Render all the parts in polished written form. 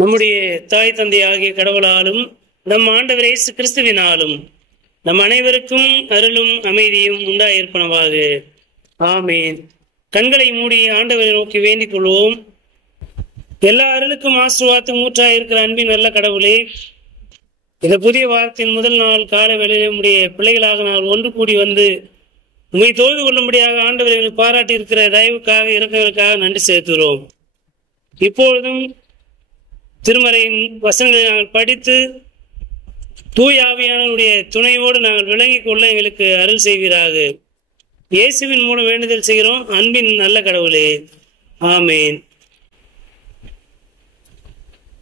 நம்முடைய தாய் தந்தை ஆகிய கடவுளாலும் நம் ஆண்டவர் இயேசு கிறிஸ்துவினாலும் நம் அனைவருக்கும் அருளும் அமைதியும் உண்டாயிருப்பனவாக. ஆமேன். கண்களை மூடி ஆண்டவரை நோக்கி வேண்டிக் கொள்வோம். எல்லா அருளுக்கும் ஆசீர்வாதத்தும் ஊற்றாயிருக்கிற அன்பின் நல்ல கடவுளே, இந்த புதிய வாரத்தின் முதல் நாள் கால வேளையிலே உம்முடைய பிள்ளைகளாக நாங்கள் ஒன்று கூடி வந்து உண்மை தொழுது கொள்ளும்படியாக ஆண்டவர்களை பாராட்டி இருக்கிற தயவுக்காக இறக்கங்களுக்காக நன்றி செலுத்துகிறோம். இப்பொழுதும் திருமறையின் வசனங்களை நாங்கள் படித்து தூய ஆவியானவருடைய துணையோடு நாங்கள் விளங்கிக் கொள்ள எங்களுக்கு அருள் செய்வீராக. இயேசுவின் மூலம் வேண்டுதல் செய்கிறோம் அன்பின் நல்ல கடவுளே. ஆமேன்.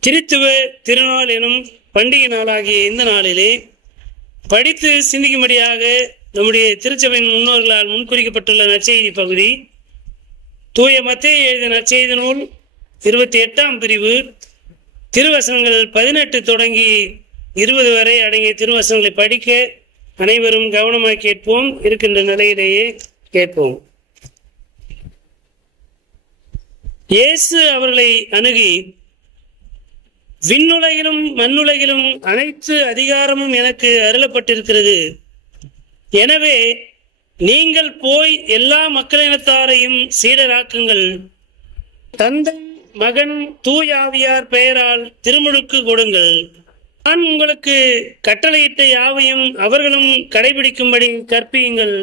திருத்துவ திருநாள் எனும் பண்டிகை நாளாகிய இந்த நாளிலே படித்து சிந்திக்கும்படியாக நம்முடைய திருச்சபையின் முன்னோர்களால் முன்குறிக்கப்பட்டுள்ள நற்செய்தி பகுதி தூய மத்தேயு எழுதிய நற்செய்தி நூல் 28ஆம் பிரிவு திருவசனங்கள் 18 தொடங்கி 20 வரை அடங்கிய திருவசனங்களை படிக்க அனைவரும் கவனமாக கேட்போம். இருக்கின்ற நிலையிலேயே கேட்போம். இயேசு அவர்களை அணுகி, விண்ணுலகிலும் மண்ணுலகிலும் அனைத்து அதிகாரமும் எனக்கு அருளப்பட்டிருக்கிறது. எனவே நீங்கள் போய் எல்லா மக்களினத்தாரையும் சீடராக்குங்கள். தந்தை மகன் தூய ஆவியார் பெயரால் திருமுழுக்கு கொடுங்கள். நான் உங்களுக்கு கட்டளையிட்ட யாவையும் அவர்களும் கடைபிடிக்கும்படி கற்பியுங்கள்.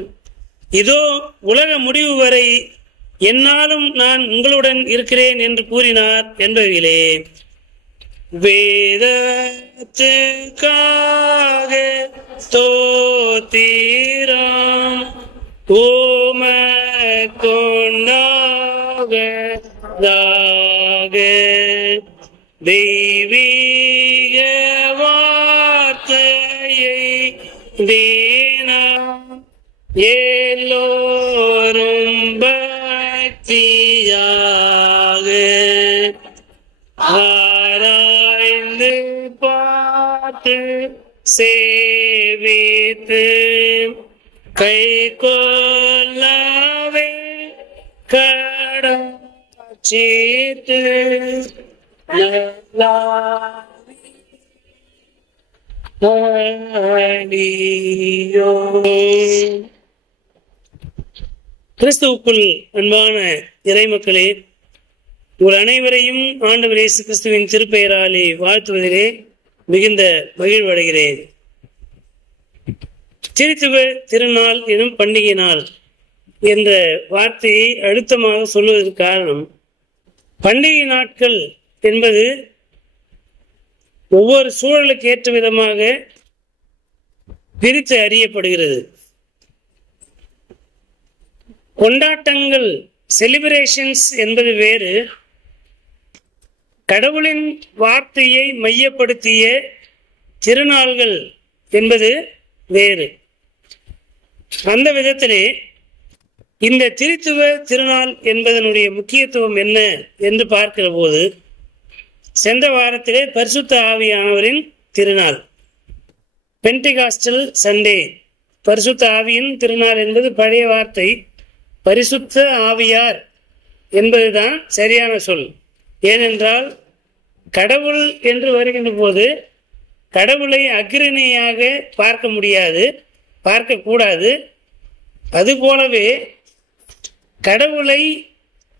இதோ உலக முடிவு வரை என்னாலும் நான் உங்களுடன் இருக்கிறேன் என்று கூறினார் என்பதிலே வேதத்துக்காக ஸ்தோத்திரம் உமக்கொண்டாக தெய்வீக வார்த்தையை தினம் எல்லோரும் பக்தியாக ஆராய்ந்து பார்த்து சேவித்து கை கொள்ளவே கடச்சித்து கிறிஸ்துவுக்குள் அன்பான இறைமக்களே, உங்கள் அனைவரையும் ஆண்டவர் இயேசு கிறிஸ்துவின் திருப்பெயராலே வாழ்த்துவதிலே மிகுந்த மகிழ்வடைகிறேன். திருத்துவ திருநாள் எனும் பண்டிகை நாள் என்ற வார்த்தையை அழுத்தமாக சொல்வதற்கு காரணம், பண்டிகை நாட்கள் என்பது ஒவ்வொரு சூழலுக்கு ஏற்ற விதமாக பிரித்து அறியப்படுகிறது. கொண்டாட்டங்கள், செலிப்ரேஷன்ஸ் என்பது வேறு, கடவுளின் வார்த்தையை மையப்படுத்திய திருநாள்கள் என்பது வேறு. அந்த விதத்திலே இந்த திருத்துவ திருநாள் என்பதனுடைய முக்கியத்துவம் என்ன என்று பார்க்கிற போது, சென்ற வாரத்திலே பரிசுத்த ஆவியானவரின் திருநாள், பென்டிகாஸ்டல் சண்டே, பரிசுத்த ஆவியின் திருநாள் என்பது பழைய வார்த்தை, பரிசுத்த ஆவியார் என்பதுதான் சரியான சொல். ஏனென்றால் கடவுள் என்று வருகின்ற போது கடவுளை அக்ரிணையாக பார்க்க முடியாது, பார்க்கக்கூடாது. அதுபோலவே கடவுளை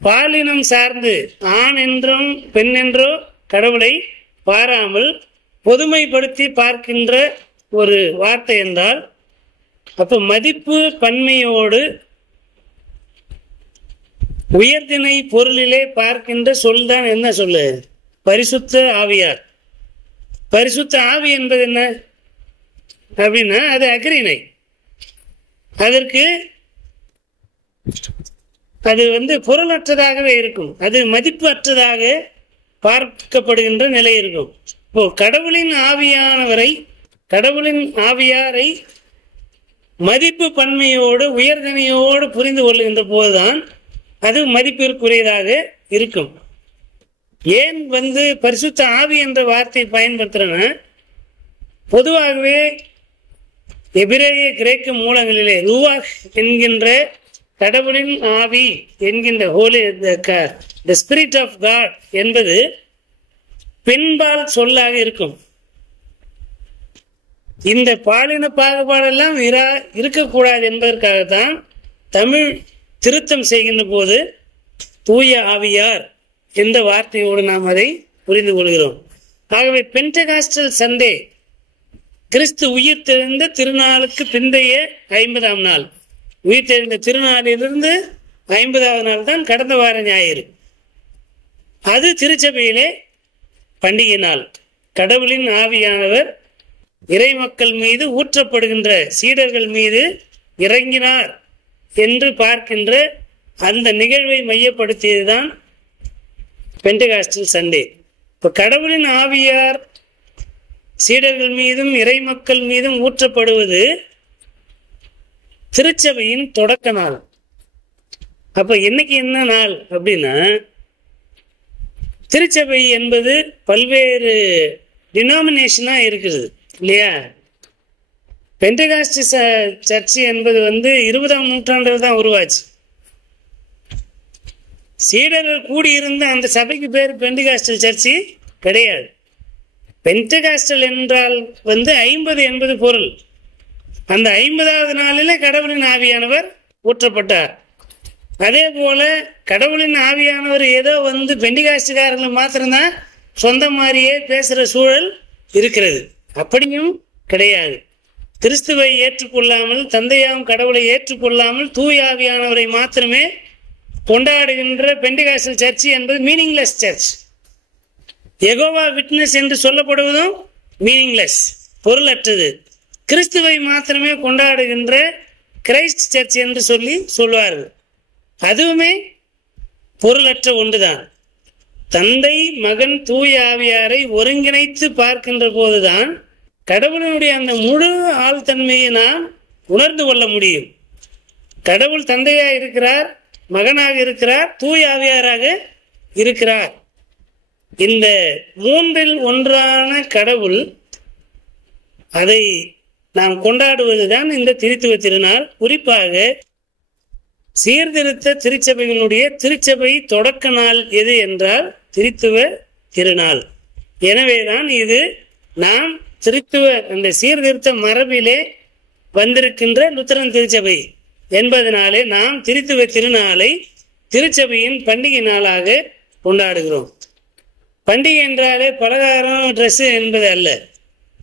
பாலினம் சார்ந்து ஆண் என்றும் பெண் என்றோ கடவுளை பாராமல் பொதுமைப்படுத்தி பார்க்கின்ற ஒரு வார்த்தை என்றால், அப்போ மதிப்பு பன்மையோடு உயர்திணை பொருளிலே பார்க்கின்ற சொல் தான் என்ன சொல்லு? பரிசுத்த ஆவியார். பரிசுத்த ஆவி என்பது என்ன அப்படின்னா, அது அக்ரிணை. அதற்கு அது பொருளற்றதாகவே இருக்கும், அது மதிப்பு அற்றதாக பார்க்கப்படுகின்ற நிலை இருக்கும். இப்போ கடவுளின் ஆவியானவரை, கடவுளின் ஆவியாரை மதிப்பு பன்மையோடு உயர்தனையோடு புரிந்து கொள்கின்ற போதுதான் அது மதிப்பிற்குரியதாக இருக்கும். ஏன் பரிசுத்த ஆவி என்ற வார்த்தையை பயன்படுத்துறேன்னா, பொதுவாகவே எபிரேய கிரேக்க மூலங்களிலே ரூவாஹ் என்கின்ற கடவுளின் ஆவி என்கின்ற holy the spirit of God என்பது பெண்பால் சொல்லாக இருக்கும். இந்த பாலின பாகுபாடெல்லாம் இருக்கக்கூடாது என்பதற்காகத்தான் தமிழ் திருத்தம் செய்கின்ற போது தூய ஆவியார் என்ற வார்த்தையோடு நாம் அதை புரிந்து கொள்கிறோம். ஆகவே பெண்டகாஸ்டல் சண்டே கிறிஸ்து உயிர் தெழுந்த திருநாளுக்கு பிந்தைய 50ஆம் நாள், உயிர் தெழுந்த திருநாளிலிருந்து 50வது நாள் தான் கடந்த வார ஞாயிறு. அது திருச்சபையிலே பண்டிகை நாள். கடவுளின் ஆவியானவர் இறை மக்கள் மீது ஊற்றப்படுகின்ற சீடர்கள் மீது இறங்கினார் என்று பார்க்கின்ற அந்த நிகழ்வை மையப்படுத்தியதுதான் பெண்டகாஸ்டல் சண்டே. இப்போ கடவுளின் ஆவியார் சீடர்கள் மீதும் இறை மக்கள் மீதும் ஊற்றப்படுவது திருச்சபையின் தொடக்க நாள். அப்ப இன்னைக்கு என்ன நாள் அப்படின்னா, திருச்சபை என்பது பல்வேறு டினாமினேஷனா இருக்குது இல்லையா? பெண்டகாஸ்ட் சர்ச் என்பது 20ஆம் நூற்றாண்டில் தான் உருவாச்சு. சீடர்கள் கூடியிருந்த அந்த சபைக்கு பேர் பெண்டகாஸ்டல் சர்ச்சு கிடையாது. பெண்டகாஸ்டல் என்றால் 50 என்பது பொருள். அந்த 50வது நாளில் கடவுளின் ஆவியானவர் ஊற்றப்பட்டார். அதே போல கடவுளின் ஆவியானவர் ஏதோ பெண்டிகாஸ்டுக்காரர்கள் மாத்திரம்தான் சொந்த மாதிரியே பேசுற சூழல் இருக்கிறது. அப்படியும் கிடையாது. கிறிஸ்துவை ஏற்றுக்கொள்ளாமல், தந்தையாம் கடவுளை ஏற்றுக்கொள்ளாமல் தூய ஆவியானவரை மாத்திரமே கொண்டாடுகின்ற பெண்டகாஸ்டல் சர்ச் என்பது மீனிங்லெஸ் சர்ச். யெகோவா விட்னஸ் என்று சொல்லப்படுவதும் மீனிங்லெஸ், பொருளற்றது. கிறிஸ்துவை மாத்திரமே கொண்டாடுகின்ற கிரைஸ்ட் சர்ச் என்று சொல்வார்கள். அதுவுமே பொருளற்ற ஒன்றுதான். தந்தை, மகன், தூய ஆவியாரை ஒருங்கிணைத்து பார்க்கின்ற போதுதான் கடவுளினுடைய அந்த முழு ஆழ்தன்மையை நாம் உணர்ந்து கொள்ள முடியும். கடவுள் தந்தையாக இருக்கிறார், மகனாக இருக்கிறார், தூய ஆவியாராக இருக்கிறார். இந்த மூன்றில் ஒன்றான கடவுள், அதை நாம் கொண்டாடுவதுதான் இந்த திருத்துவ திருநாள். குறிப்பாக சீர்திருத்த திருச்சபைகளுடைய திருச்சபை தொடக்க நாள் எது என்றால் திருத்துவ திருநாள். எனவேதான் இது நாம் அந்த சீர்திருத்த மரபிலே வந்திருக்கின்ற லுத்தரன் திருச்சபை என்பதனாலே நாம் திருத்துவ திருநாளை திருச்சபையின் பண்டிகை நாளாக கொண்டாடுகிறோம். பண்டிகை என்றாலே பலகாரம், ட்ரெஸ் என்பது அல்ல.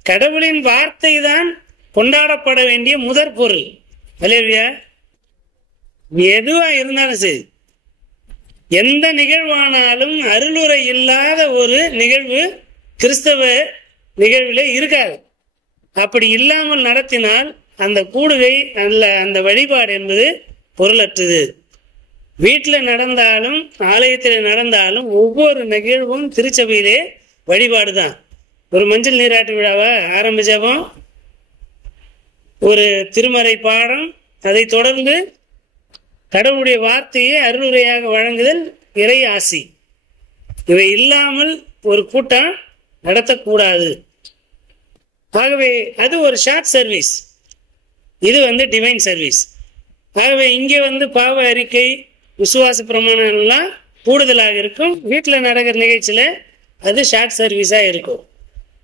கடவுளின் வார்த்தை தான் கொண்டாடப்பட வேண்டிய முதற் பொருள். அல்லேலூயா. எதுவா இருந்தாலும் சரி, எந்த நிகழ்வானாலும் அருளுரை இல்லாத ஒரு நிகழ்வு கிறிஸ்தவ நிகழ்விலே இருக்காது. அப்படி இல்லாமல் நடத்தினால் அந்த கூடுகை அல்ல, அந்த வழிபாடு என்பது பொருளற்றது. வீட்டில் நடந்தாலும் ஆலயத்தில் நடந்தாலும் ஒவ்வொரு நிகழ்வும் திருச்சபையிலே வழிபாடு தான். ஒரு மஞ்சள் நீராட்டு விழாவை ஆரம்பிச்சப்போம், ஒரு திருமறை பாடம், அதை தொடர்ந்து கடவுளுடைய வார்த்தையை அருளுரையாக வழங்குதல், இறை ஆசி. இவை இல்லாமல் ஒரு கூட்டம் நடத்தக்கூடாது. ஆகவே அது ஒரு ஷார்ட் சர்வீஸ், இது டிவைன் சர்வீஸ். ஆகவே இங்கே பாவ அறிக்கை, விசுவாச பிரமாணம்லாம் கூடுதலாக இருக்கும். வீட்டில் நடக்கிற நிகழ்ச்சியில் அது ஷார்ட் சர்வீஸாக இருக்கும்.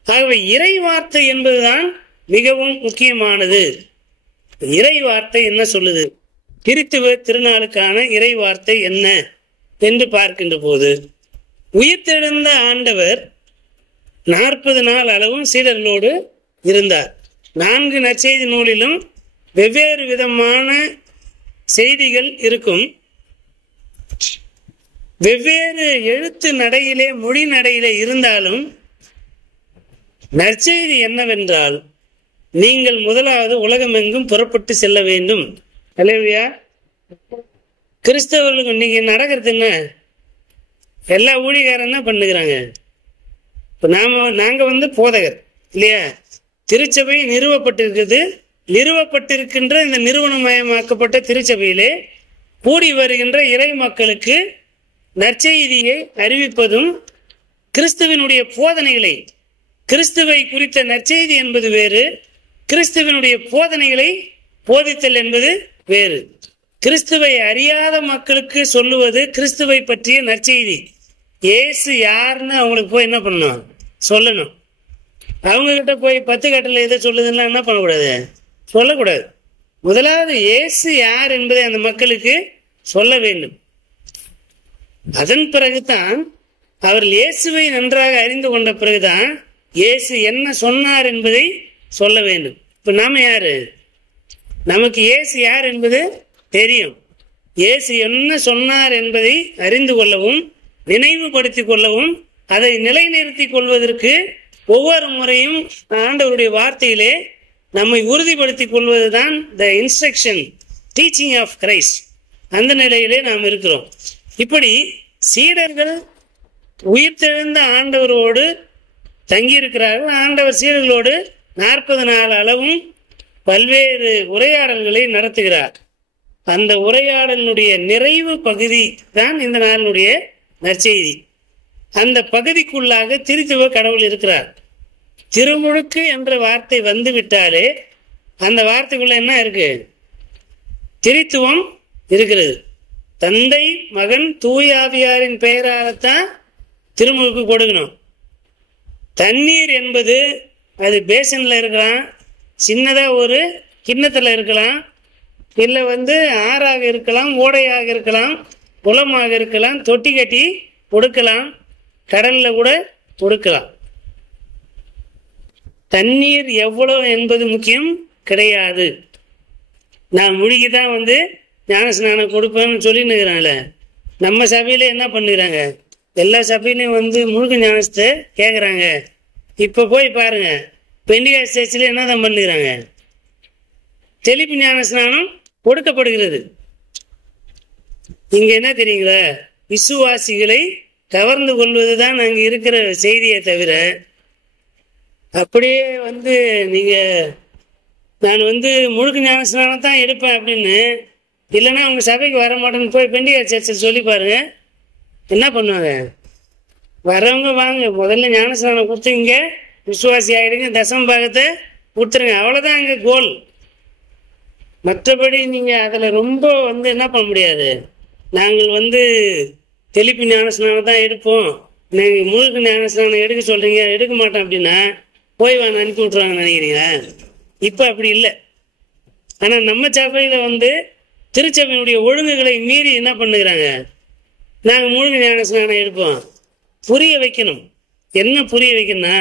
ஆகவே இறை வார்த்தை என்பதுதான் மிகவும் முக்கியமானது. இறை வார்த்தை என்ன சொல்லுது? திருத்துவ திருநாளுக்கான இறை வார்த்தை என்ன என்று பார்க்கின்ற போது, உயிர்த்தெழுந்த ஆண்டவர் 40 நாள் அளவும் சீடர்களோடு இருந்தார். 4 நற்செய்தி நூலிலும் வெவ்வேறு விதமான செய்திகள் இருக்கும். வெவ்வேறு எழுத்து நடையிலே, மொழி நடையிலே இருந்தாலும் நற்செய்தி என்னவென்றால், நீங்கள் முதலாவது உலகமெங்கும் புறப்பட்டு செல்ல வேண்டும். அல்லேலூயா. கிறிஸ்தவர்களுக்கு இன்னைக்கு நடக்கிறது என்ன? எல்லா ஊழியக்காரன் என்ன பண்ணுகிறாங்க? இப்போ நாங்கள் போதகர் இல்லையா? திருச்சபை நிறுவப்பட்டிருக்கின்ற இந்த நிறுவனமயமாக்கப்பட்ட திருச்சபையிலே கூடி வருகின்ற இறை மக்களுக்கு நற்செய்தியை அறிவிப்பதும், கிறிஸ்துவனுடைய போதனைகளை, கிறிஸ்துவை குறித்த நற்செய்தி என்பது வேறு, கிறிஸ்துவனுடைய போதனைகளை போதித்தல் என்பது வேறு. கிறிஸ்துவை அறியாத மக்களுக்கு சொல்லுவது கிறிஸ்துவை பற்றிய நற்செய்தி. இயேசு யாருன்னு அவங்களுக்கு போய் என்ன பண்ணணும், சொல்லணும். அவங்க கிட்ட போய் 10 கட்டளை எதை சொல்லுதுன்னா என்ன பண்ணக்கூடாது, சொல்லக்கூடாது. முதலாவது இயேசு யார் என்பதை அந்த மக்களுக்கு சொல்ல வேண்டும். அதன் பிறகுதான் அவர்கள் இயேசுவை நன்றாக அறிந்து கொண்ட பிறகுதான் இயேசு என்ன சொன்னார் என்பதை சொல்ல வேண்டும். இப்ப நாம யாரு, நமக்கு இயேசு யார் என்பது தெரியும். இயேசு என்ன சொன்னார் என்பதை அறிந்து கொள்ளவும் நினைவுபடுத்திக் கொள்ளவும் அதை நிலைநிறுத்திக் கொள்வதற்கு ஒவ்வொரு முறையும் ஆண்டவருடைய வார்த்தையிலே நம்மை உறுதிப்படுத்திக் கொள்வதுதான் the instruction teaching of Christ. அந்த நிலையிலே நாம் இருக்கிறோம். இப்படி சீடர்கள் உயிர்த்தெழுந்த ஆண்டவரோடு தங்கியிருக்கிறார்கள். ஆண்டவர் சீடர்களோடு 40 நாள் அளவும் பல்வேறு உரையாடல்களை நடத்துகிறார். அந்த உரையாடலினுடைய நிறைவு பகுதி தான் இந்த நாளினுடைய நற்செய்தி. அந்த பகுதிக்குள்ளாக திருத்துவ கடவுள் இருக்கிறார். திருமுழுக்கு என்ற வார்த்தை வந்து விட்டாலே அந்த வார்த்தைக்குள்ள என்ன இருக்கு, திரித்துவம் இருக்கிறது. தந்தை மகன் தூயாவியாரின் பெயரால்தான் திருமுழுக்கு கொடுக்கணும். தண்ணீர் என்பது அது பேசன்ல இருக்கலாம், சின்னதா ஒரு கிண்ணத்துல இருக்கலாம், இல்லை ஆறாக இருக்கலாம், ஓடையாக இருக்கலாம், குளமாக இருக்கலாம், தொட்டி கட்டி கொடுக்கலாம், கடல்ல கூட கொடுக்கலாம். தண்ணீர் எவ்வளவு என்பது முக்கியம் கிடையாது. நான் முழுகிதான் ஞான ஸ்நானம் கொடுப்பேன்னு சொல்லினுக்கிறாங்களே. நம்ம சபையில என்ன பண்ணுறாங்க, எல்லா சபையிலையும் முழுக்க ஞானத்தை கேட்குறாங்க. இப்போ போய் பாருங்க, பெண்டிகாஸ்ட் சர்ச்சில் என்னதான் பண்ணுறாங்க, தெளிப்பு ஞான ஸ்நானம் கொடுக்கப்படுகிறது. இங்க என்ன தெரியுங்களா, விசுவாசிகளை கவர்ந்து கொள்வதுதான் அங்கே இருக்கிற செய்தியை தவிர, அப்படியே நீங்க நான் முழுக்க ஞான ஸ்நானம் தான் எடுப்பேன் அப்படின்னு இல்லைன்னா அவங்க சபைக்கு வர மாட்டேன்னு போய் பெண்டிகாஸ்ட் சர்ச்சில் சொல்லி பாருங்க, என்ன பண்ணுவாங்க. வரவங்க வாங்க, முதல்ல ஞான ஸ்நானம் கொடுத்துங்க, விசுவாசி ஆகிடுங்க, தசம பாகத்தை கொடுத்துருங்க, அவ்வளோதான் அங்கே கோல். மற்றபடி நீங்கள் அதில் ரொம்ப என்ன பண்ண முடியாது. நாங்கள் தெளிப்பு ஞான ஸ்நானம் தான் எடுப்போம், நீங்கள் முழுக்க ஞான ஸ்நானம் எடுக்க சொல்கிறீங்க, எடுக்க மாட்டோம் அப்படின்னா போய் வாங்க அனுப்பி விட்ருவாங்கன்னு நினைக்கிறீங்களா? இப்போ அப்படி இல்லை. ஆனால் நம்ம சபையில் திருச்சபையினுடைய ஒழுங்குகளை மீறி என்ன பண்ணுகிறாங்க, நாங்கள் முழுக்க ஞான ஸ்நானம் எடுப்போம். புரிய வைக்கணும். என்ன புரிய வைக்கணும்னா,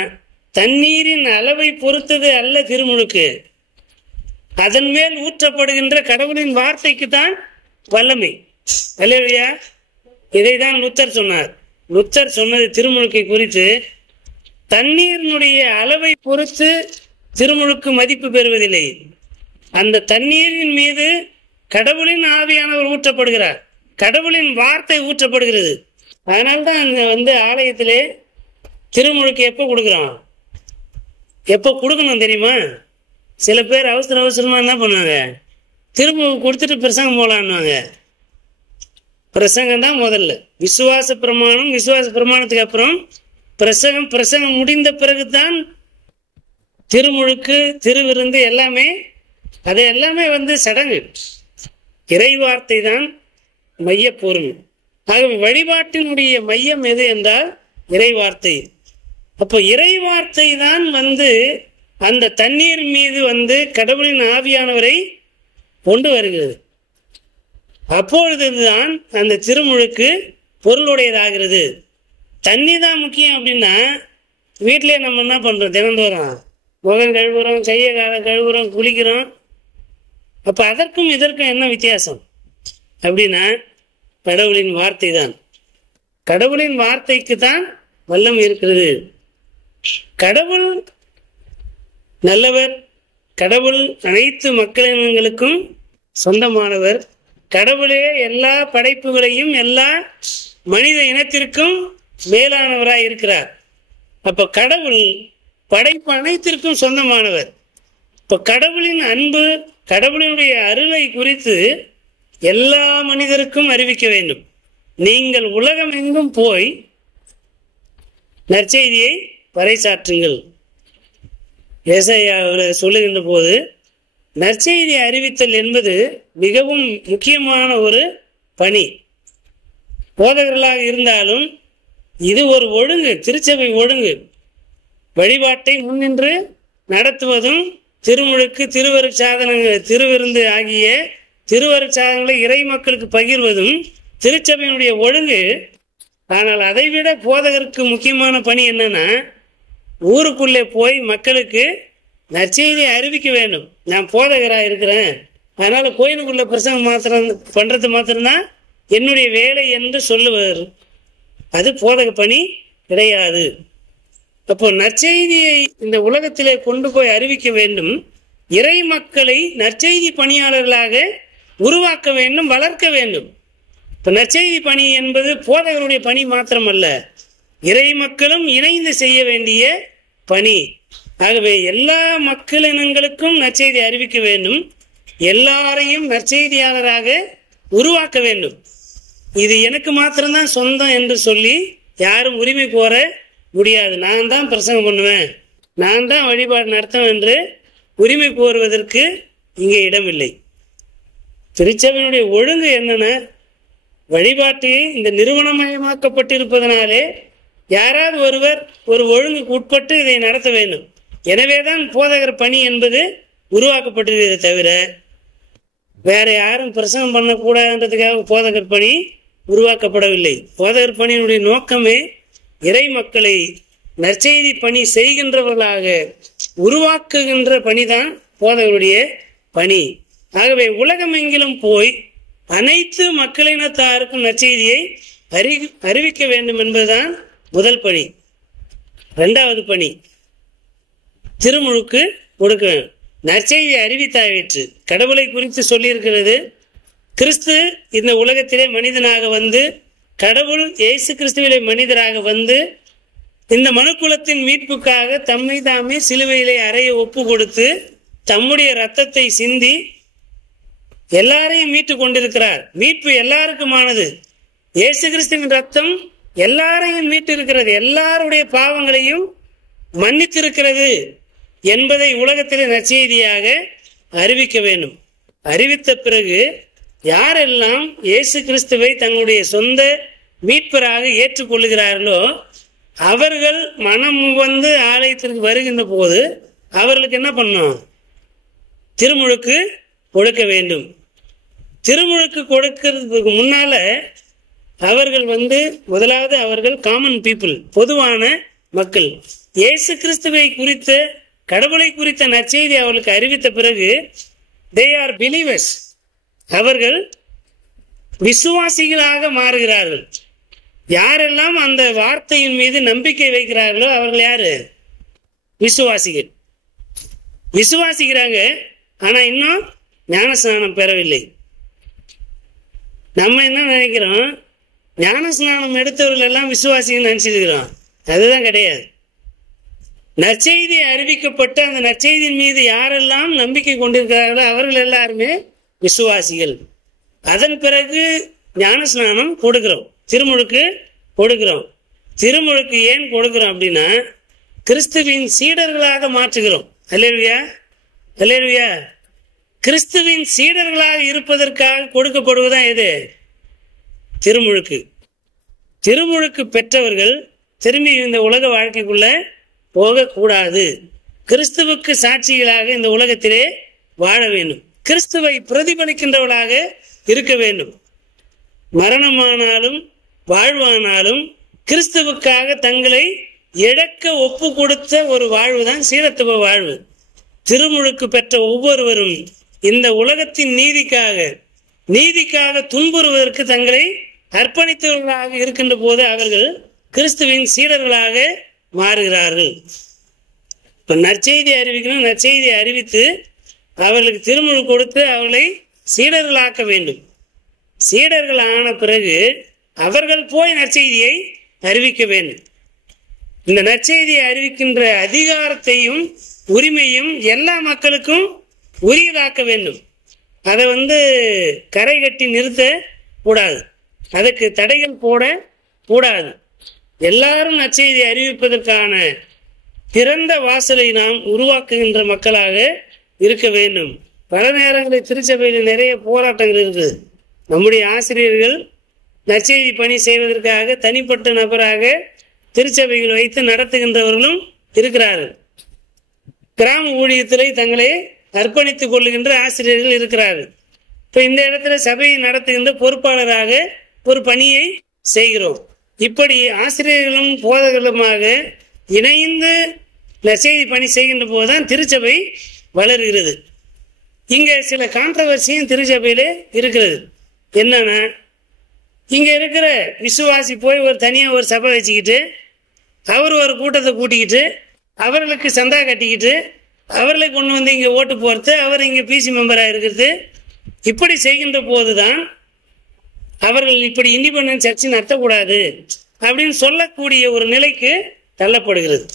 தண்ணீரின் அளவை பொறுத்தது அல்ல திருமுழுக்கு, அதன் மேல் ஊற்றப்படுகின்ற கடவுளின் வார்த்தைக்கு தான் வல்லமை. அல்லேலூயா. இதைதான் லுத்தர் சொன்னார். லுத்தர் சொன்னது திருமுழுக்கை குறித்து, தண்ணீரினுடைய அளவை பொறுத்து திருமுழுக்கு மதிப்பு பெறுவதில்லை, அந்த தண்ணீரின் மீது கடவுளின் ஆவியானவர் ஊற்றப்படுகிறார், கடவுளின் வார்த்தை ஊற்றப்படுகிறது. அதனால்தான் அங்க ஆலயத்திலே திருமுழுக்கு எப்போ கொடுக்குறோம், எப்போ கொடுக்கணும் தெரியுமா? சில பேர் அவசர அவசரமா என்ன பண்ணுவாங்க, திருமுழுக்கு கொடுத்துட்டு பிரசங்கம் போலான்னுவாங்க. பிரசங்கம் தான் முதல்ல, விசுவாச பிரமாணம், விசுவாச பிரமாணத்துக்கு அப்புறம் பிரசங்கம், பிரசங்கம் முடிந்த பிறகுதான் திருமுழுக்கு, திருவிருந்து எல்லாமே. அது எல்லாமே சடங்கு. இறைவார்த்தை தான் மைய பொருள். ஆகவே வழிபாட்டினுடைய மையம் எது என்றால் இறைவார்த்தை. அப்போ இறைவார்த்தை தான் அந்த தண்ணீர் மீது கடவுளின் ஆவியானவரை கொண்டு வருகிறது. அப்பொழுதுதான் அந்த திருமுழுக்கு பொருளுடையதாகிறது. தண்ணி தான் முக்கியம் அப்படின்னா வீட்டிலே நம்ம என்ன பண்றோம், தினந்தோறும் முகம் கழுவுறோம், கையை காலை கழுவுறோம், குளிக்கிறோம். அப்ப அதற்கும் இதற்கும் என்ன வித்தியாசம் அப்படின்னா, கடவுளின் வார்த்தை தான். கடவுளின் வார்த்தைக்கு தான் வல்லம் இருக்கிறது. கடவுள் நல்லவர், கடவுள் அனைத்து மக்களினங்களுக்கும் சொந்தமானவர், கடவுளே எல்லா படைப்புகளையும் எல்லா மனித இனத்திற்கும் மேலானவராய் இருக்கிறார். அப்ப கடவுள் படைப்பு அனைத்திற்கும் சொந்தமானவர். இப்ப கடவுளின் அன்பு, கடவுளினுடைய அருளை குறித்து எல்லா மனிதருக்கும் அறிவிக்க வேண்டும். நீங்கள் உலகம் எங்கும் போய் நற்செய்தியை பறைசாற்றுங்கள். ஏசாயா சொல்லுகின்ற போது நற்செய்தி அறிவித்தல் என்பது மிகவும் முக்கியமான ஒரு பணி. போதகர்களாக இருந்தாலும் இது ஒரு ஒழுங்கு, திருச்சபை ஒழுங்கு. வழிபாட்டை முன்னின்று நடத்துவதும் திருமுழுக்கு, திருவருட்சாதனங்கள், திருவிருந்து ஆகிய திருவருட்சாதனங்களை இறை மக்களுக்கு பகிர்வதும் திருச்சபையினுடைய ஒழுங்கு. ஆனால் அதைவிட போதகருக்கு முக்கியமான பணி என்னன்னா, ஊருக்குள்ளே போய் மக்களுக்கு நற்செய்தியை அறிவிக்க வேண்டும். நான் போதகராக இருக்கிறேன், அதனால கோயிலுக்குள்ள பிரசங்கம் மாத்திரம் பண்றது மாத்திரம்தான் என்னுடைய வேலை என்று சொல்லுவார். அது போதக பணி கிடையாது. அப்போ நற்செய்தியை இந்த உலகத்திலே கொண்டு போய் அறிவிக்க வேண்டும். இறை மக்களை நற்செய்தி பணியாளர்களாக உருவாக்க வேண்டும், வளர்க்க வேண்டும். இப்போ நற்செய்தி பணி என்பது போதகருடைய பணி மாத்திரமல்ல, இறை மக்களும் இணைந்து செய்ய வேண்டிய பணி. ஆகவே எல்லா மக்களினங்களுக்கும் நற்செய்தி அறிவிக்க வேண்டும், எல்லாரையும் நற்செய்தியாளராக உருவாக்க வேண்டும். இது எனக்கு மாத்திரம்தான் சொந்தம் என்று சொல்லி யாரும் உரிமை கோர முடியாது. நான் தான் பிரசங்கம் பண்ணுவேன், நான் தான் வழிபாடு நடத்துவேன் என்று உரிமை கோருவதற்கு இங்கே இடமில்லை. திருச்சபையினுடைய ஒழுங்கு என்னன்னா, வழிபாட்டை இந்த நிறுவனமயமாக்கப்பட்டிருப்பதனாலே யாராவது ஒருவர் ஒரு ஒழுங்குக்கு உட்பட்டு இதை நடத்த வேண்டும். எனவேதான் போதகர் பணி என்பது உருவாக்கப்பட்டிருக்கிறதே தவிர வேற யாரும் பிரசங்கம் பண்ணக்கூடாதுன்றதுக்காக போதகர் பணி உருவாக்கப்படவில்லை. போதகர் பணியினுடைய நோக்கமே இறை மக்களை நற்செய்தி பணி செய்கின்றவர்களாக உருவாக்குகின்ற பணிதான் போதகருடைய பணி. ஆகவே உலகமெங்கிலும் போய் அனைத்து மக்களினத்தாருக்கும் நற்செய்தியை அறிவிக்க வேண்டும் என்பதுதான் முதல் பணி. இரண்டாவது பணி திருமுழுக்கு கொடுக்க வேண்டும். நற்செய்தி அறிவித்தாயிற்று. கடவுளை குறித்து சொல்லியிருக்கிறது. கிறிஸ்து இந்த உலகத்திலே மனிதனாக வந்து, கடவுள் இயேசு கிறிஸ்துவிலே மனிதராக வந்து இந்த மனுக்குலத்தின் மீட்புக்காக தம்மை தாமே சிலுவையிலே அறைய ஒப்பு கொடுத்து தம்முடைய இரத்தத்தை சிந்தி எல்லாரையும் மீட்டு கொண்டிருக்கிறார். மீட்பு எல்லாருக்குமானது. இயேசு கிறிஸ்துவின் ரத்தம் எல்லாரையும் மீட்டு இருக்கிறது, எல்லாருடைய பாவங்களையும் மன்னித்திருக்கிறது என்பதை உலகத்திலே நற்செய்தியாக அறிவிக்க வேண்டும். அறிவித்த பிறகு யாரெல்லாம் இயேசு கிறிஸ்துவை தங்களுடைய சொந்த மீட்பராக ஏற்றுக்கொள்ளுகிறார்களோ அவர்கள் மனம் வந்து ஆலயத்திற்கு வருகின்ற போது அவர்களுக்கு என்ன பண்ணும்? திருமுழுக்கு கொடுக்க வேண்டும். திருமுழுக்கு கொடுக்கிறதுக்கு முன்னால அவர்கள் வந்து முதலாவது அவர்கள் காமன் பீப்புள், பொதுவான மக்கள். இயேசு கிறிஸ்துவை குறித்த, கடவுளை குறித்த நற்செய்தி அவர்களுக்கு அறிவித்த பிறகு they are believers, அவர்கள் விசுவாசிகளாக மாறுகிறார்கள். யாரெல்லாம் அந்த வார்த்தையின் மீது நம்பிக்கை வைக்கிறார்களோ அவர்கள் யாரு? விசுவாசிகள். விசுவாசிக்கிறாங்க, ஆனா இன்னும் ஞானஸ்நானம் பெறவில்லை. நம்ம என்ன நினைக்கிறோம்? ஞானஸ்நானம் எடுத்தவர்கள் எல்லாம் விசுவாசிகள் நினைச்சிருக்கிறோம். அதுதான் கிடையாது. நற்செய்தி அறிவிக்கப்பட்ட அந்த நற்செய்தியின் மீது யாரெல்லாம் நம்பிக்கை கொண்டிருக்கிறார்களோ அவர்கள் எல்லாருமே விசுவாசிகள். அதன் பிறகு ஞானஸ்நானம் கொடுக்கிறோம், திருமுழுக்கு கொடுக்கிறோம். திருமுழுக்கு ஏன் கொடுக்கிறோம் அப்படின்னா கிறிஸ்துவின் சீடர்களாக மாற்றுகிறோம். அல்லேலூயா, அல்லேலூயா. கிறிஸ்துவின் சீடர்களாக இருப்பதற்காக கொடுக்கப்படுவதுதான் எது? திருமுழுக்கு. திருமுழுக்கு பெற்றவர்கள் திரும்பி இந்த உலக வாழ்க்கைக்குள்ள போகக்கூடாது. கிறிஸ்துவுக்கு சாட்சிகளாக இந்த உலகத்திலே வாழ வேண்டும். கிறிஸ்துவை பிரதிபலிக்கின்றவர்களாக இருக்க வேண்டும். மரணமானாலும் வாழ்வானாலும் கிறிஸ்துவுக்காக தங்களை இழக்க ஒப்பு கொடுத்த ஒரு வாழ்வுதான் சீடத்துவ வாழ்வு. திருமுழுக்கு பெற்ற ஒவ்வொருவரும் இந்த உலகத்தின் நீதிக்காக துன்புறுவதற்கு தங்களை அர்ப்பணித்தவர்களாக இருக்கின்ற போது அவர்கள் கிறிஸ்துவின் சீடர்களாக மாறுகிறார்கள். இப்ப நற்செய்தி அறிவிக்கணும். நற்செய்தியை அறிவித்து அவர்களுக்கு திருமுழு கொடுத்து அவர்களை சீடர்களாக்க வேண்டும். சீடர்கள் ஆன பிறகு அவர்கள் போய் நற்செய்தியை அறிவிக்க வேண்டும். இந்த நற்செய்தியை அறிவிக்கின்ற அதிகாரத்தையும் உரிமையும் எல்லா மக்களுக்கும் உரியதாக்க வேண்டும். அதை கரை கட்டி நிறுத்த கூடாது, அதுக்கு தடைகள் போட கூடாது. எல்லாரும் நற்செய்தியை அறிவிப்பதற்கான திறந்த வாசலை நாம் உருவாக்குகின்ற மக்களாக இருக்க வேண்டும். பல நேரங்களில் திருச்சபையில் நிறைய போராட்டங்கள் இருக்குது. நம்முடைய ஆசிரியர்கள் நற்செய்தி பணி செய்வதற்காக தனிப்பட்ட நபராக திருச்சபைகள் வைத்து நடத்துகின்றவர்களும் இருக்கிறார்கள். கிராம ஊழியத்திலே தங்களை அர்ப்பணித்துக் கொள்ளுகின்ற ஆசிரியர்கள் இருக்கிறார்கள். இப்போ இந்த இடத்துல சபையை நடத்துகின்ற பொறுப்பாளராக ஒரு பணியை செய்கிறோம். இப்படி ஆசிரியர்களும் போதகர்களுமாக இணைந்து நற்செய்தி பணி செய்கின்ற போதுதான் திருச்சபை வளர்கிறது. இங்கே சில கான்ட்ரவர்சியும் திருச்சபையிலே இருக்கிறது. என்னன்னா, இங்கே இருக்கிற விசுவாசி போய் ஒரு தனியாக ஒரு சபை வச்சுக்கிட்டு அவர் ஒரு கூட்டத்தை கூட்டிக்கிட்டு அவர்களுக்கு சந்தா கட்டிக்கிட்டு அவர்களை கொண்டு வந்து இங்கே ஓட்டு போகிறது, அவர் இங்கே பிசி மெம்பராக இருக்கிறது, இப்படி செய்கின்ற போது தான் அவர்கள் இப்படி இண்டிபெண்டன்ட் சர்ச்சு நடத்தக்கூடாது அப்படின்னு சொல்லக்கூடிய ஒரு நிலைக்கு தள்ளப்படுகிறது.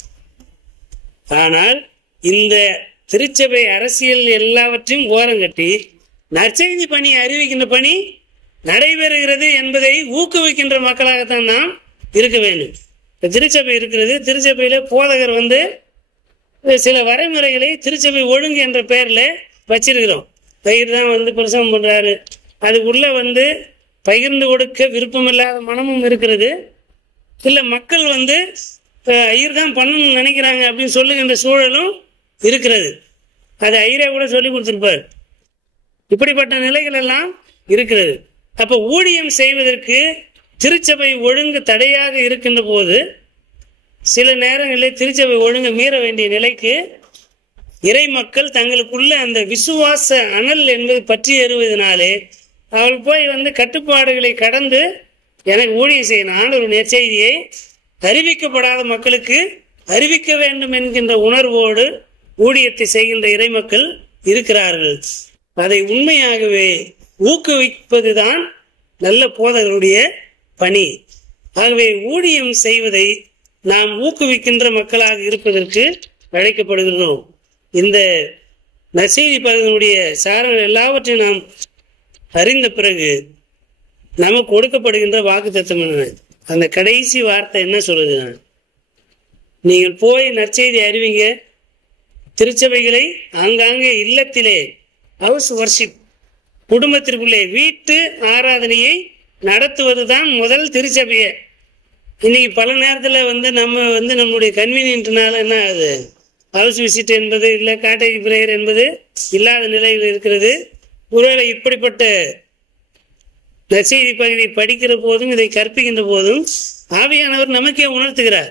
ஆனால் இந்த திருச்சபை அரசியல் எல்லாவற்றையும் ஓரங்கட்டி நற்செய்தி பணி அறிவிக்கின்ற பணி நடைபெறுகிறது என்பதை ஊக்குவிக்கின்ற மக்களாகத்தான் நாம் இருக்க வேண்டும். திருச்சபை இருக்கிறது, திருச்சபையில போதகர் சில வரைமுறைகளை திருச்சபை ஒழுங்கு என்ற பெயரில் வச்சிருக்கிறோம். பயிர் தான் பிரசவம் பண்றாரு, அதுக்குள்ள பகிர்ந்து கொடுக்க விருப்பமில்லாத மனமும் இருக்கிறது. இல்லை மக்கள் ஐயர் தான் பண்ணணும்னு நினைக்கிறாங்க அப்படின்னு சொல்லுகின்ற சூழலும் இருக்கிறது. அது ஐயரே கூட சொல்லி கொடுத்துருப்பார். இப்படிப்பட்ட நிலைகள் எல்லாம் இருக்கிறது. அப்போ ஊழியம் செய்வதற்கு திருச்சபை ஒழுங்கு தடையாக இருக்கின்ற போது சில நேரங்களில் திருச்சபை ஒழுங்கு மீற வேண்டிய நிலைக்கு இறை மக்கள் தங்களுக்குள்ள அந்த விசுவாச அனல் என்பது பற்றி எறுவதனாலே அவள் போய் கட்டுப்பாடுகளை கடந்து எனக்கு ஊழியம் செய்யணும், ஆண்டவர் நற்செய்தியை அறிவிக்கப்படாத மக்களுக்கு அறிவிக்க வேண்டும் என்கின்ற உணர்வோடு ஊழியத்தை செய்கின்ற இறை மக்கள் இருக்கிறார்கள். அதை உண்மையாகவே ஊக்குவிப்பதுதான் நல்ல போதகருடைய பணி. ஆகவே ஊழியம் செய்வதை நாம் ஊக்குவிக்கின்ற மக்களாக இருப்பதற்கு அழைக்கப்படுகிறோம். இந்த நற்செய்தி பகுதியினுடைய சாரணம் எல்லாவற்றையும் நாம் அறிந்த பிறகு நமக்கு கொடுக்கப்படுகின்ற வாக்குத்தத்தம் என்ன? அந்த கடைசி வார்த்தை என்ன சொல்லுதுன்னா, நீங்கள் போய் நற்செய்தி அறிவிங்க, திருச்சபைகளை ஆங்காங்கே இல்லத்திலே ஹவுஸ் வர்ஷிப் குடும்பத்திற்குள்ளே வீட்டு ஆராதனையை நடத்துவது தான் முதல் திருச்சபையை. இன்னைக்கு பல நேரத்தில் நம்ம நம்முடைய கன்வீனியன்ட்னால என்ன ஆகுது, ஹவுஸ் விசிட் என்பது இல்லை காட்டேஜ் பிரேயர் என்பது இல்லாத நிலையில் இருக்கிறது. ஒருவேளை இப்படிப்பட்ட நற்செய்தி பகுதியை படிக்கிற போதும் இதை கற்பிக்கின்ற போதும் ஆவியானவர் நமக்கே உணர்த்துகிறார்.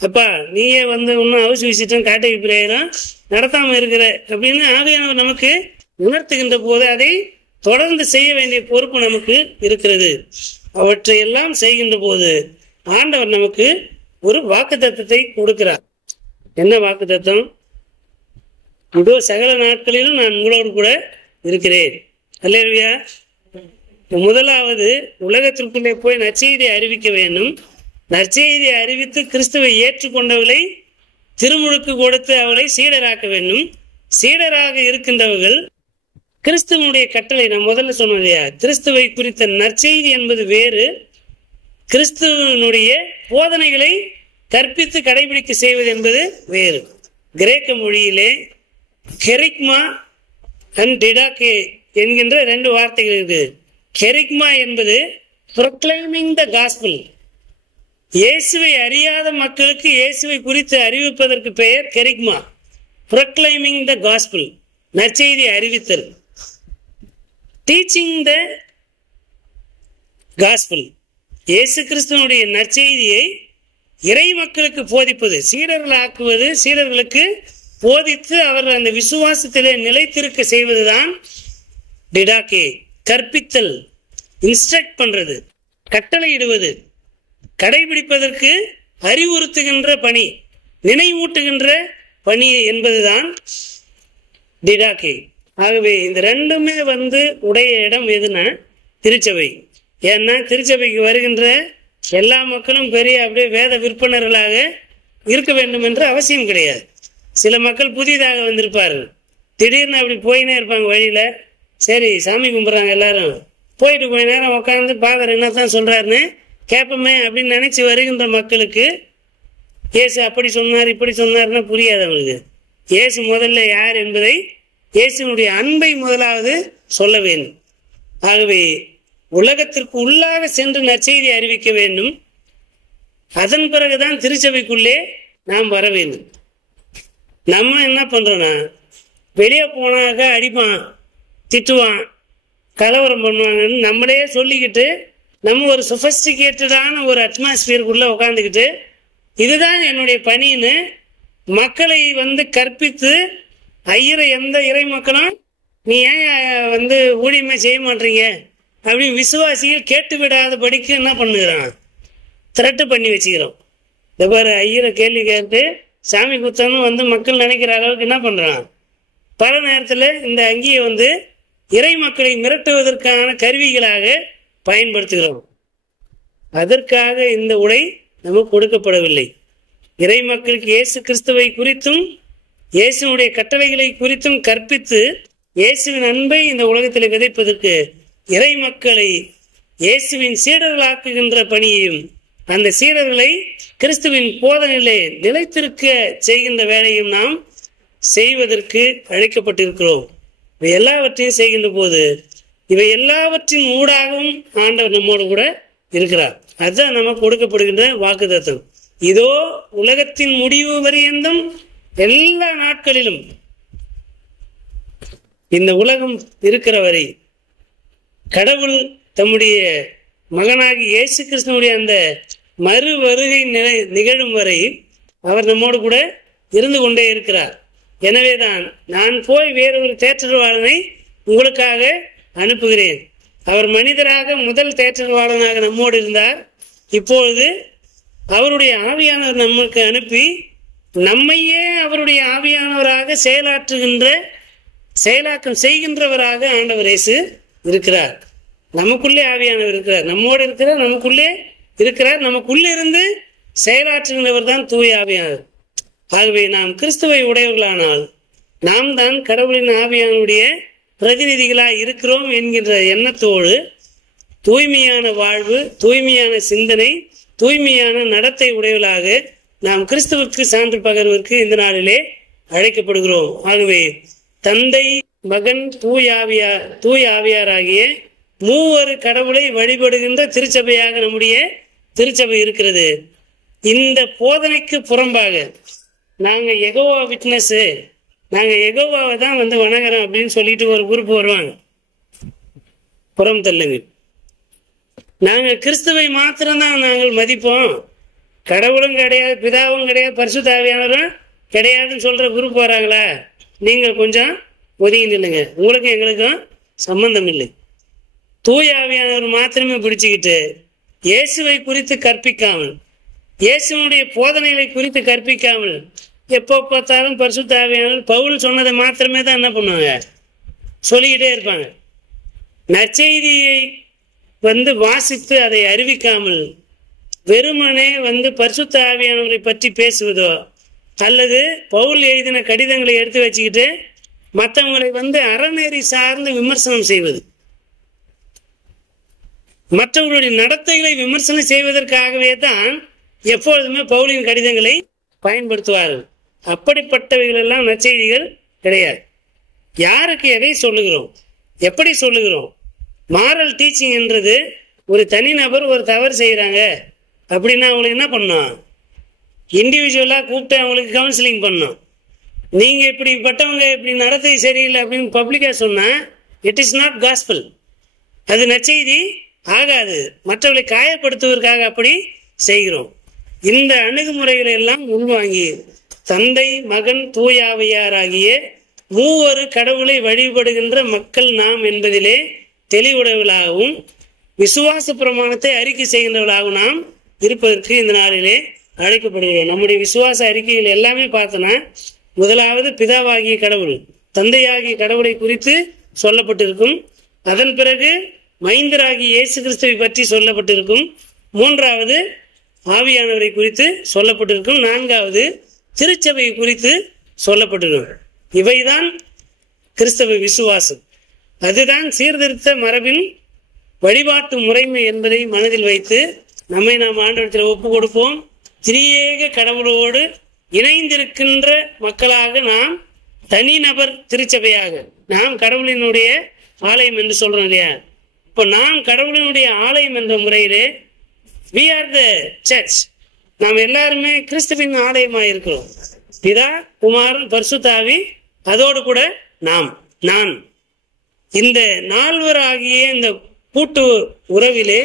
அப்பா நீயே இன்னும் ஹவுஸ் விசிட்டும் காட்டேஜ் பிரேயரும் நடத்தாமல் இருக்கிற அப்படின்னு ஆவியானவர் நமக்கு உணர்த்துகின்ற போது அதை தொடர்ந்து செய்ய வேண்டிய பொறுப்பு நமக்கு இருக்கிறது. அவற்றை எல்லாம் செய்கின்ற போது ஆண்டவர் நமக்கு ஒரு வாக்குத்தத்தத்தை கொடுக்கிறார். என்ன வாக்குத்தத்தம்? இதோ சகல நாட்களிலும் நான் உங்களோடு கூட இருக்கிறேன். அல்லேலூயா. முதலாவது உலகத்திற்குள்ளே போய் நற்செய்தியை அறிவிக்க வேண்டும். நற்செய்தியை அறிவித்து கிறிஸ்துவை ஏற்றுக்கொண்டவர்களை திருமுழுக்கு கொடுத்து அவளை சீடராக்க வேண்டும். சீடராக இருக்கின்றவர்கள் கிறிஸ்துவனுடைய கட்டளை, நான் முதல்ல சொன்னேன் இல்லையா, கிறிஸ்துவை குறித்த நற்செய்தி என்பது வேறு, கிறிஸ்துவனுடைய போதனைகளை கற்பித்து கடைபிடிக்க செய்வது என்பது வேறு. கிரேக்க மொழியிலே கெரிக்மா அண்ட் டிடாக்கே என்கின்ற 2 வார்த்தைகள் இருக்கு. கெரிக்மா என்பது ப்ரொக்ளைமிங் த காஸ்பிள், இயேசுவை அறியாத மக்களுக்கு இயேசுவை குறித்து அறிவிப்பதற்கு பெயர் கெரிக்மா. ப்ரொக்ளைமிங் த காஸ்பிள், நற்செய்தி அறிவித்தல். டீச்சிங் த காஸ்பிள், இயேசு கிறிஸ்துவனுடைய நற்செய்தியை இறை மக்களுக்கு போதிப்பது, சீடர்கள் ஆக்குவது, சீடர்களுக்கு போதித்து அவர்கள் அந்த விசுவாசத்திலே நிலைத்திருக்க செய்வதுதான் டிடாக்கே. கற்பித்தல், இன்ஸ்ட்ரக்ட் பண்றது, கட்டளையிடுவது, கடைபிடிப்பதற்கு அறிவுறுத்துகின்ற பணி, நினைவூட்டுகின்ற பணி என்பதுதான் டிடாக்கே. ஆகவே இந்த ரெண்டுமே உடைய இடம் எதுனா திருச்சபை. ஏன்னா திருச்சபைக்கு வருகின்ற எல்லா மக்களும் பெரிய அப்படியே வேத விற்பனர்களாக இருக்க வேண்டும் என்று அவசியம் கிடையாது. சில மக்கள் புதிதாக வந்திருப்பார்கள், திடீர்னு அப்படி போயினே இருப்பாங்க வழியில. சரி சாமி கும்பிட்றாங்க எல்லாரும், போயிட்டு கொஞ்ச நேரம் உட்காந்து பாதர் என்னத்தான் சொல்றாருன்னு கேட்போமே அப்படின்னு நினைச்சு வருகின்ற மக்களுக்கு இயேசு அப்படி சொன்னார் இப்படி சொன்னார்னா புரியாது அவங்களுக்கு. இயேசு முதல்ல யார் என்பதை, இயேசுனுடைய அன்பை முதலாவது சொல்ல வேண்டும். ஆகவே உலகத்திற்கு உள்ளாக சென்று நற்செய்தி அறிவிக்க வேண்டும். அதன் பிறகுதான் திருச்சபைக்குள்ளே நாம் வர வேண்டும். நம்ம என்ன பண்றோம்னா, வெளியே போனாக்க அடிப்பான், திட்டுவான், கலவரம் பண்ணுவாங்கன்னு நம்மளே சொல்லிக்கிட்டு நம்ம ஒரு சொஃபஸ்டிகேட்டடான ஒரு அட்மாஸ்பியருக்குள்ள உட்காந்துக்கிட்டு இதுதான் என்னுடைய பணின்னு மக்களை கற்பித்து ஐயரை எந்த இறை மக்களும் நீ ஏன் ஊழியமே செய்ய மாட்டீங்க அப்படின்னு விசுவாசிகள் கேட்டு விடாதபடிக்கு என்ன பண்ணுகிறான், த்ரெட்டு பண்ணி வச்சுக்கிறோம். இந்த பாரு ஐயரை கேள்வி கேட்டு சாமி குத்தன்னு மக்கள் நினைக்கிற அளவுக்கு என்ன பண்றான், பல நேரத்தில் இந்த அங்கியை இறை மக்களை மிரட்டுவதற்கான கருவிகளாக பயன்படுத்துகிறோம். அதற்காக இந்த உடை நமக்கு கொடுக்கப்படவில்லை. இறை மக்களுக்கு இயேசு கிறிஸ்துவை குறித்தும் இயேசுடைய கட்டளைகளை குறித்தும் கற்பித்து இயேசுவின் அன்பை இந்த உலகத்தில் விதைப்பதற்கு இறை மக்களை இயேசுவின் சீடர்களாக்குகின்ற பணியையும் அந்த சீடர்களை கிறிஸ்துவின் போதனையிலே நிலைத்திருக்க செய்கின்ற வேலையும் நாம் செய்வதற்கு அழைக்கப்பட்டிருக்கிறோம். இவை எல்லாவற்றையும் செய்கின்ற போது இவை எல்லாவற்றின் ஊடாகவும் ஆண்டவர் நம்மோடு கூட இருக்கிறார். அதுதான் நமக்கு கொடுக்கப்படுகின்ற வாக்குத்தத்தம். இதோ உலகத்தின் முடிவு வரையந்தும் எல்லா நாட்களிலும் இந்த உலகம் இருக்கிற வரை கடவுள் தம்முடைய மகனாகி இயேசு கிறிஸ்துவனுடைய அந்த மறு வருகை நிகழும் வரை அவர் நம்மோடு கூட இருந்து கொண்டே இருக்கிறார். எனவேதான் நான் போய் வேறொரு தேற்றவாளனை உங்களுக்காக அனுப்புகிறேன். அவர் மனிதராக முதல் தேற்றவாளனாக நம்மோடு இருந்தார். இப்பொழுது அவருடைய ஆவியானவர் நமக்கு அனுப்பி நம்மையே அவருடைய ஆவியானவராக செயலாக்கம் செய்கின்றவராக ஆண்டவர் இயேசு இருக்கிறார். நமக்குள்ளே ஆவியானவர் இருக்கிறார், நம்மோடு இருக்கிறார், நமக்குள்ளே இருக்கிறார். நமக்குள்ளே இருந்து செயலாற்றுகின்றவர் தான் தூய ஆவியானவர். ஆகவே நாம் கிறிஸ்துவை உடையவர்களானால் நாம் தான் கடவுளின் ஆவியானுடைய பிரதிநிதிகளாய் இருக்கிறோம் என்கின்ற எண்ணத்தோடு தூய்மையான வாழ்வு, தூய்மையான சிந்தனை, தூய்மையான நடத்தை உடையவர்களாக நாம் கிறிஸ்துவுக்கு சான்று பகர்வதற்கு இந்த நாளிலே அழைக்கப்படுகிறோம். ஆகவே தந்தை, மகன், தூய ஆவியாராகிய மூவரு கடவுளை வழிபடுகின்ற திருச்சபையாக நம்முடைய திருச்சபை இருக்கிறது. இந்த போதனைக்கு புறம்பாக நாங்கள் யெகோவா விட்னஸ், நாங்கள் யெகோவாவை தான் வணங்குறோம் அப்படின்னு சொல்லிட்டு ஒரு குரூப் வருவாங்க. புறம் தள்ளுங்க. நாங்கள் கிறிஸ்துவை மாத்திரம்தான் நாங்கள் மதிப்போம், கடவுளும் கிடையாது, பிதாவும் கிடையாது, பரிசுத்த ஆவியானவரும் கிடையாதுன்னு சொல்ற குரூப் வராங்களா, நீங்கள் கொஞ்சம் ஒதுங்கி நில்லுங்க, உங்களுக்கும் எங்களுக்கும் சம்பந்தம் இல்லை. தூய ஆவியானவர் மாத்திரமே பிடிச்சுக்கிட்டு இயேசுவை குறித்து கற்பிக்காமல், இயேசுடைய போதனைகளை குறித்து கற்பிக்காமல் எப்போ பார்த்தாலும் பரிசுத்த ஆவியானவர் பவுல் சொன்னதை மாத்திரமே தான் என்ன பண்ணுவாங்க, சொல்லிக்கிட்டே இருப்பாங்க. நற்செய்தியை வாசித்து அதை அறிவிக்காமல் வெறுமனே பரிசுத்த ஆவியானவரை பற்றி பேசுவதோ அல்லது பவுல் எழுதின கடிதங்களை எடுத்து வச்சுக்கிட்டு மற்றவங்களை அறநெறி சார்ந்து விமர்சனம் செய்வது, மற்றவர்களுடைய நடத்தைகளை விமர்சனம் செய்வதற்காகவே தான் எப்பொழுதுமே பவுலின் கடிதங்களை பயன்படுத்துவார்கள். அப்படிப்பட்டவைகள் எல்லாம் நற்செய்திகள் கிடையாது. யாருக்கு எதை சொல்லுகிறோம், எப்படி சொல்லுகிறோம்? மாரல் டீச்சிங் என்றது ஒரு தனிநபர் ஒரு தவறு செய்கிறாங்க அப்படின்னா அவங்களுக்கு என்ன பண்ணோம், இண்டிவிஜுவலாக கூப்பிட்டு அவங்களுக்கு கவுன்சிலிங் பண்ணோம். நீங்கள் இப்படிப்பட்டவங்க இப்படி நடத்தை சரியில்லை அப்படின்னு பப்ளிக்காக சொன்னால் இட் இஸ் நாட் காஸ்பல், அது நற்செய்தி ஆகாது. மற்றவர்களை காயப்படுத்துவதற்காக அப்படி செய்கிறோம். இந்த அணுகுமுறைகளை எல்லாம் உள்வாங்கி தந்தை, மகன், தூயாவியாராகிய மூவரு கடவுளை வழிபடுகின்ற மக்கள் நாம் என்பதிலே தெளிவுடையவர்களாகவும் விசுவாச பிரமாணத்தை அறிக்கை செய்கின்றவர்களாகவும் நாம் இருப்பதற்கு இந்த நாளிலே அழைக்கப்படுகிறோம். நம்முடைய விசுவாச அறிக்கைகள் எல்லாமே பார்த்தோன்னா முதலாவது பிதாவாகிய கடவுள், தந்தையாகிய கடவுளை குறித்து சொல்லப்பட்டிருக்கும். அதன் பிறகு மைந்தராகிய இயேசு கிறிஸ்துவை பற்றி சொல்லப்பட்டிருக்கும். மூன்றாவது ஆவியானவரை குறித்து சொல்லப்பட்டிருக்கும். நான்காவது திருச்சபை குறித்து சொல்லப்பட்டிருக்கும். இவைதான் கிறிஸ்தவ விசுவாசம். அதுதான் சீர்திருத்த மரபின் வழிபாட்டு முறைமை என்பதை மனதில் வைத்து நம்மை நாம் ஆண்டவரிடத்தில் ஒப்பு கொடுப்போம். திரியேக கடவுளோடு இணைந்திருக்கின்ற மக்களாக நாம் தனிநபர் திருச்சபையாக நாம் கடவுளினுடைய ஆலயம் என்று சொல்றோம் இல்லையா, இப்போ நாம் கடவுளினுடைய ஆலயம் என்ற முறையிலே we are the church. நாம் எல்லாருமே கிறிஸ்துவின் ஆலயமாக இருக்கிறோம். பிதா, குமாரன், பரிசுத்த ஆவி, அதோடு கூட நான் இந்த நால்வர் ஆகிய இந்த கூட்டு உறவிலே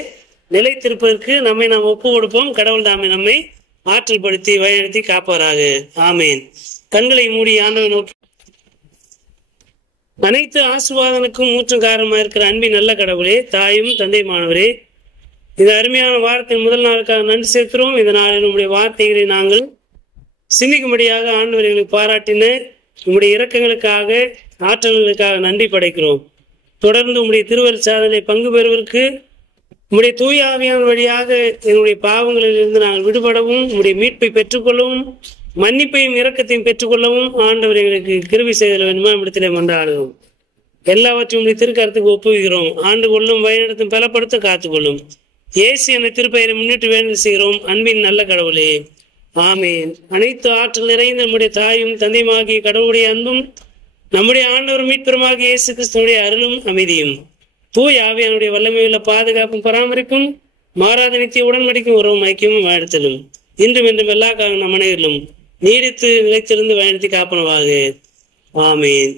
நிலைத்திருப்பதற்கு நம்மை நாம் ஒப்பு கொடுப்போம். கடவுள் தாமே நம்மை ஆற்றல் படுத்தி வழிநடத்தி காப்பாராக. ஆமேன். கண்களை மூடி ஆண்டவரை நோக்கி. அனைத்து ஆசீர்வாதனுக்கும் மூற்றும் காரணமாக இருக்கிற அன்பின் நல்ல கடவுளே, தாயும் தந்தையுமானவரே, இந்த அருமையான வாரத்தின் முதல் நாளுக்காக நன்றி செலுத்துகிறோம். இதனால் நம்முடைய வார்த்தைகளை நாங்கள் சிந்திக்கும்படியாக ஆண்டவர் எங்களுக்கு பாராட்டின உங்களுடைய இரக்கங்களுக்காக, ஆற்றல்களுக்காக நன்றி படைக்கிறோம். தொடர்ந்து உங்களுடைய திருவருட் சாதனை பங்கு பெறுவதற்கு உங்களுடைய தூய ஆவியான வழியாக எங்களுடைய பாவங்களிலிருந்து நாங்கள் விடுபடவும், உங்களுடைய மீட்பை பெற்றுக்கொள்ளவும், மன்னிப்பையும் இரக்கத்தையும் பெற்றுக்கொள்ளவும் ஆண்டவர் எங்களுக்கு கிருபை செய்தல் வேண்டுமா இடத்திலே மன்றாடுகிறோம். எல்லாவற்றையும் உங்களுடைய திருக்கரத்துக்கு ஒப்புகிறோம். ஆண்டு கொள்ளும், வழிநடத்தும், பலப்படுத்த காத்துக்கொள்ளும். இயேசு என்ற திருப்பெயரை முன்னிட்டு வேண்டுதல் செய்கிறோம். அன்பின் நல்ல கடவுளே, ஆமேன். அனைத்து ஆற்றல் நிறைந்த நம்முடைய தாயும் தந்தையுமாகிய கடவுளுடைய அன்பும், நம்முடைய ஆண்டவர் மீட்பெருமாகிய இயேசு கிறிஸ்துவனுடைய அருளும் அமைதியும், தூய ஆவியானுடைய வல்லமையுள்ள பாதுகாப்பும் பராமரிப்பும், மாறாத நித்திய உடன்படிக்கும் உறவும் ஐக்கியமும் வாழ்த்தலும் இன்றும் என்றும் எல்லா காலம் நம் அனைவரிலும் நீடித்து நிலைத்திருந்து வழிநடத்தி காப்பனவாக. ஆமேன்.